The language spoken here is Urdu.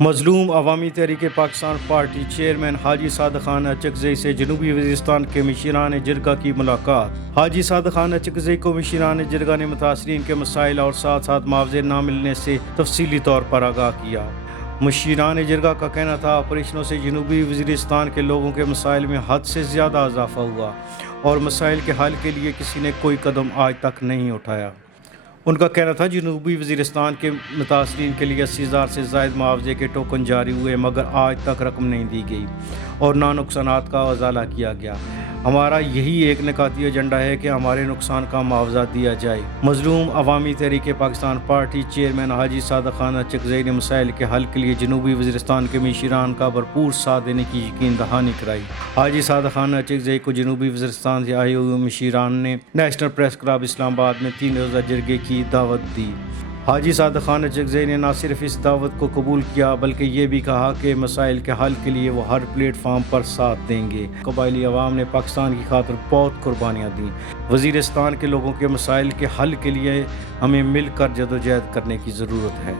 مظلوم عوامی تحریک پاکستان پارٹی چیئرمین حاجی صادق خان اچکزئی سے جنوبی وزیرستان کے مشیران جرگہ کی ملاقات۔ حاجی صادق خان اچکزئی کو مشیران جرگہ نے متاثرین کے مسائل اور ساتھ ساتھ معاوضے نہ ملنے سے تفصیلی طور پر آگاہ کیا۔ مشیران جرگہ کا کہنا تھا آپریشنوں سے جنوبی وزیرستان کے لوگوں کے مسائل میں حد سے زیادہ اضافہ ہوا اور مسائل کے حل کے لیے کسی نے کوئی قدم آج تک نہیں اٹھایا۔ ان کا کہنا تھا جنوبی وزیرستان کے متاثرین کے لیے 80,000 سے زائد معاوضے کے ٹوکن جاری ہوئے مگر آج تک رقم نہیں دی گئی اور نہ نقصانات کا ازالہ کیا گیا۔ ہمارا یہی ایک نکاتی ایجنڈا ہے کہ ہمارے نقصان کا معاوضہ دیا جائے۔ مظلوم عوامی تحریک پاکستان پارٹی چیئرمین حاجی صادق خان اچکزئی نے مسائل کے حل کے لیے جنوبی وزیرستان کے مشیران کا بھرپور ساتھ دینے کی یقین دہانی کرائی۔ حاجی صادق خان اچکزئی کو جنوبی وزیرستان سے آئے ہوئے مشیران نے نیشنل پریس کلب اسلام آباد میں 3 روزہ جرگے کی دعوت دی۔ حاجی صادق خان اچکزئی نے نہ صرف اس دعوت کو قبول کیا بلکہ یہ بھی کہا کہ مسائل کے حل کے لیے وہ ہر پلیٹ فارم پر ساتھ دیں گے۔ قبائلی عوام نے پاکستان کی خاطر بہت قربانیاں دیں۔ وزیرستان کے لوگوں کے مسائل کے حل کے لیے ہمیں مل کر جدوجہد کرنے کی ضرورت ہے۔